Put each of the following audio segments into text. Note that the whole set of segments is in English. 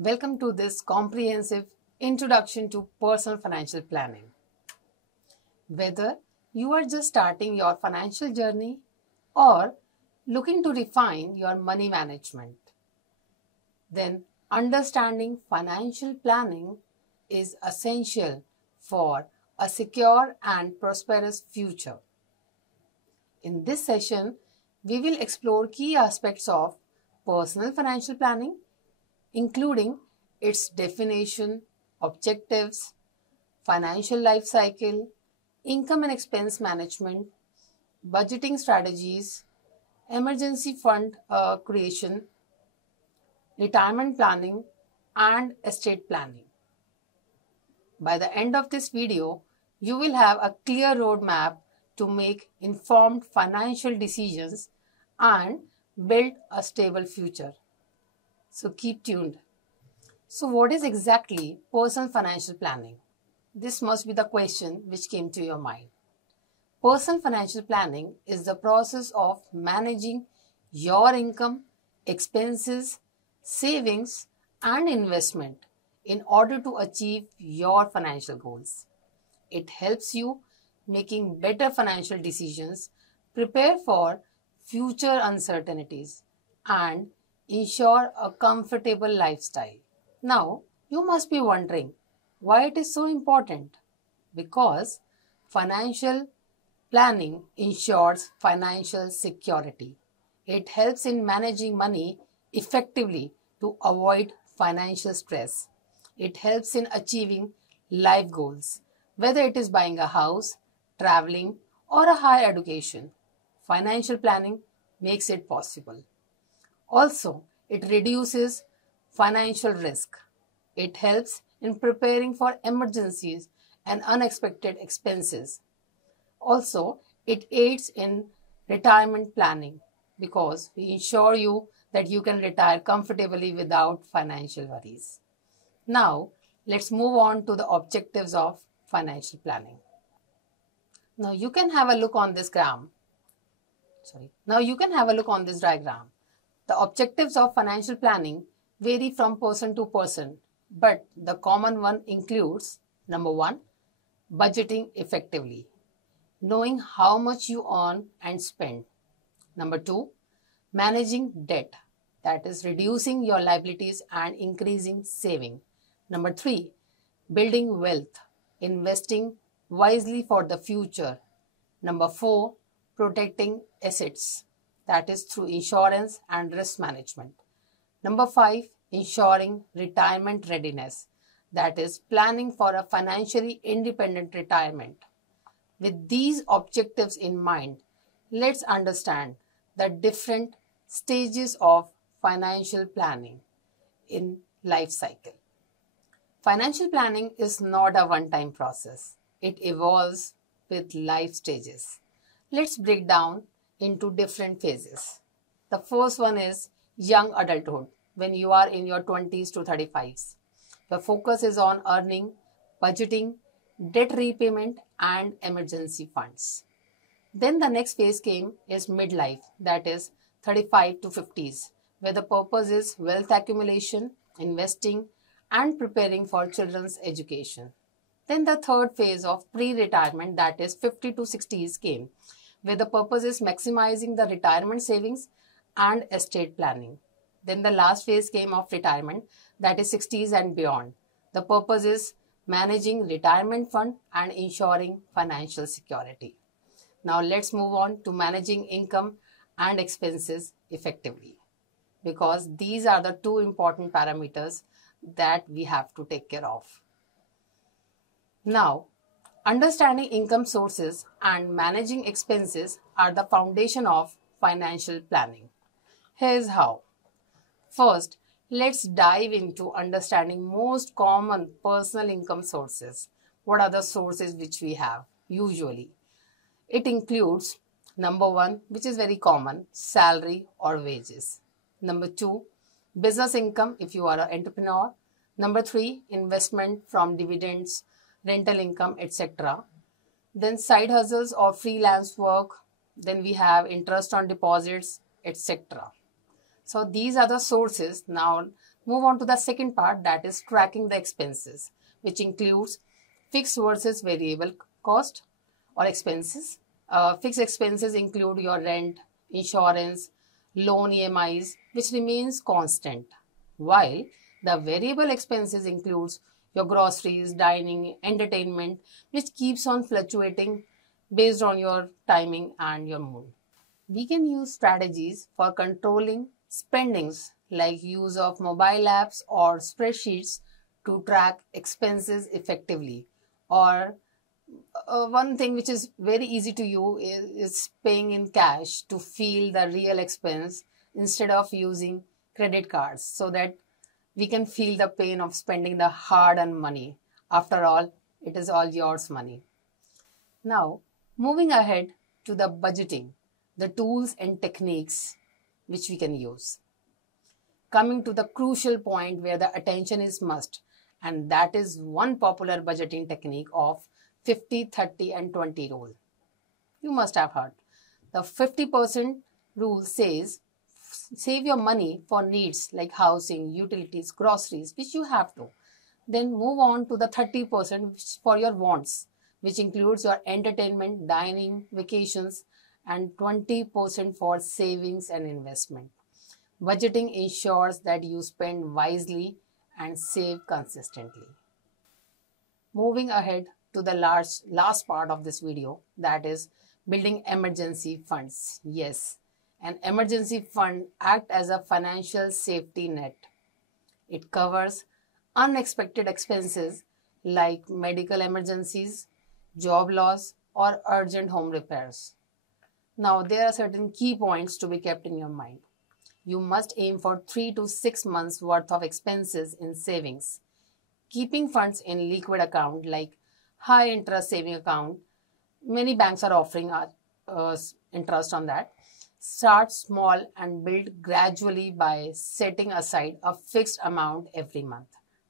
Welcome to this comprehensive introduction to personal financial planning. Whether you are just starting your financial journey or looking to refine your money management, then understanding financial planning is essential for a secure and prosperous future. In this session, we will explore key aspects of personal financial planning, including its definition, objectives, financial life cycle, income and expense management, budgeting strategies, emergency fund creation, retirement planning, and estate planning. By the end of this video, you will have a clear roadmap to make informed financial decisions and build a stable future. So keep tuned. So what is exactly personal financial planning? This must be the question which came to your mind. Personal financial planning is the process of managing your income, expenses, savings, and investment in order to achieve your financial goals. It helps you making better financial decisions, prepare for future uncertainties, and ensure a comfortable lifestyle. Now, you must be wondering why it is so important. Because financial planning ensures financial security. It helps in managing money effectively to avoid financial stress. It helps in achieving life goals, whether it is buying a house, traveling, or a higher education. Financial planning makes it possible. Also, it reduces financial risk. It helps in preparing for emergencies and unexpected expenses. Also, it aids in retirement planning because we ensure you that you can retire comfortably without financial worries. Now, let's move on to the objectives of financial planning. Now, you can have a look on this diagram. The objectives of financial planning vary from person to person, but the common one includes: number one, budgeting effectively, knowing how much you earn and spend. Number two, managing debt, that is reducing your liabilities and increasing saving. Number three, building wealth, investing wisely for the future. Number four, protecting assets, that is through insurance and risk management. Number five, ensuring retirement readiness, that is planning for a financially independent retirement. With these objectives in mind, let's understand the different stages of financial planning in life cycle. Financial planning is not a one-time process. It evolves with life stages. Let's break down into different phases. The first one is young adulthood, when you are in your 20s to 35s. The focus is on earning, budgeting, debt repayment, and emergency funds. Then the next phase came is midlife, that is 35 to 50s, where the purpose is wealth accumulation, investing, and preparing for children's education. Then the third phase of pre-retirement, that is 50 to 60s came, where the purpose is maximizing the retirement savings and estate planning. Then the last phase came of retirement, that is 60s and beyond. The purpose is managing retirement fund and ensuring financial security. Now let's move on to managing income and expenses effectively, because these are the two important parameters that we have to take care of. Now, understanding income sources and managing expenses are the foundation of financial planning. Here's how. First, let's dive into understanding most common personal income sources. What are the sources which we have usually? It includes number one, which is very common, salary or wages. Number two, business income if you are an entrepreneur. Number three, investment from dividends, rental income, etc. Then side hustles or freelance work. Then we have interest on deposits, etc. So these are the sources. Now move on to the second part, that is tracking the expenses, which includes fixed versus variable cost or expenses. Fixed expenses include your rent, insurance, loan EMIs, which remains constant, while the variable expenses includes your groceries, dining, entertainment, which keeps on fluctuating based on your timing and your mood. We can use strategies for controlling spendings like use of mobile apps or spreadsheets to track expenses effectively. Or one thing which is very easy to you is paying in cash to feel the real expense instead of using credit cards, so that we can feel the pain of spending the hard-earned money. After all, it is all yours money. Now, moving ahead to the budgeting, the tools and techniques which we can use. Coming to the crucial point where the attention is must, and that is one popular budgeting technique of 50, 30 and 20 rule. You must have heard. The 50% rule says save your money for needs like housing, utilities, groceries, which you have to. Then move on to the 30% for your wants, which includes your entertainment, dining, vacations, and 20% for savings and investment. Budgeting ensures that you spend wisely and save consistently. Moving ahead to the last part of this video, that is building emergency funds. Yes, an emergency fund acts as a financial safety net. It covers unexpected expenses like medical emergencies, job loss, or urgent home repairs. Now, there are certain key points to be kept in your mind. You must aim for 3 to 6 months worth of expenses in savings. Keeping funds in liquid account like high interest saving account, many banks are offering interest on that. Start small and build gradually by setting aside a fixed amount every month.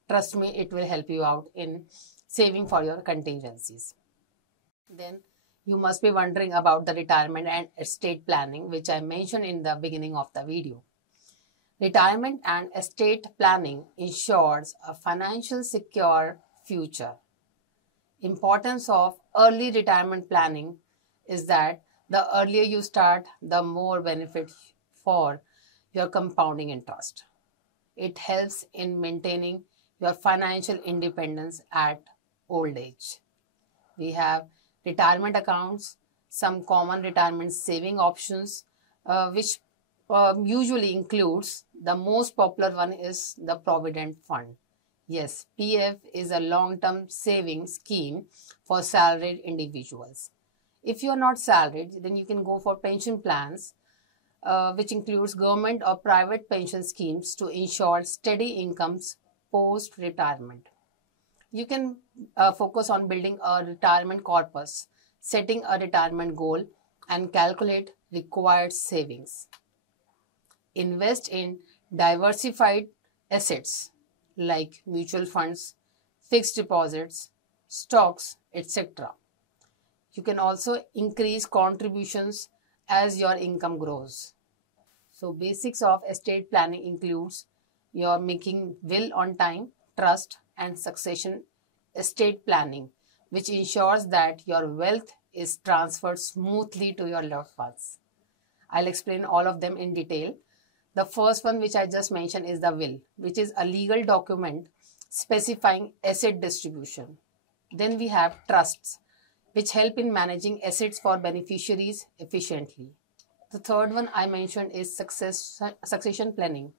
Trust me, it will help you out in saving for your contingencies. Then you must be wondering about the retirement and estate planning, which I mentioned in the beginning of the video. Retirement and estate planning ensures a financial secure future. Importance of early retirement planning is that the earlier you start, the more benefit for your compounding interest. It helps in maintaining your financial independence at old age. We have retirement accounts, some common retirement saving options, which usually includes, the most popular one is the Provident Fund. Yes, PF is a long-term saving scheme for salaried individuals. If you are not salaried, then you can go for pension plans, which includes government or private pension schemes to ensure steady incomes post-retirement. You can focus on building a retirement corpus, setting a retirement goal, and calculate required savings. Invest in diversified assets like mutual funds, fixed deposits, stocks, etc. You can also increase contributions as your income grows. So basics of estate planning includes your making will on time, trust and succession estate planning, which ensures that your wealth is transferred smoothly to your loved ones. I'll explain all of them in detail. The first one which I just mentioned is the will, which is a legal document specifying asset distribution. Then we have trusts, which help in managing assets for beneficiaries efficiently. The third one I mentioned is succession planning,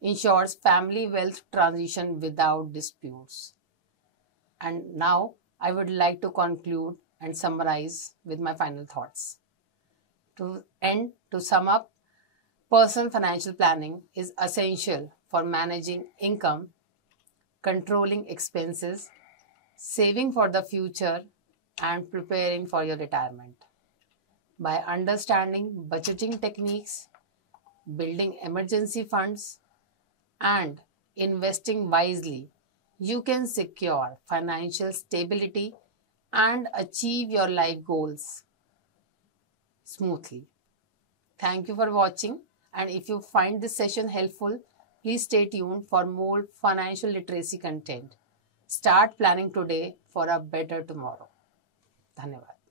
ensures family wealth transition without disputes. And now I would like to conclude and summarize with my final thoughts. To sum up, personal financial planning is essential for managing income, controlling expenses, saving for the future, and preparing for your retirement. By understanding budgeting techniques, building emergency funds, and investing wisely, you can secure financial stability and achieve your life goals smoothly. Thank you for watching, and if you find this session helpful, Please stay tuned for more financial literacy content. Start planning today for a better tomorrow. धन्यवाद.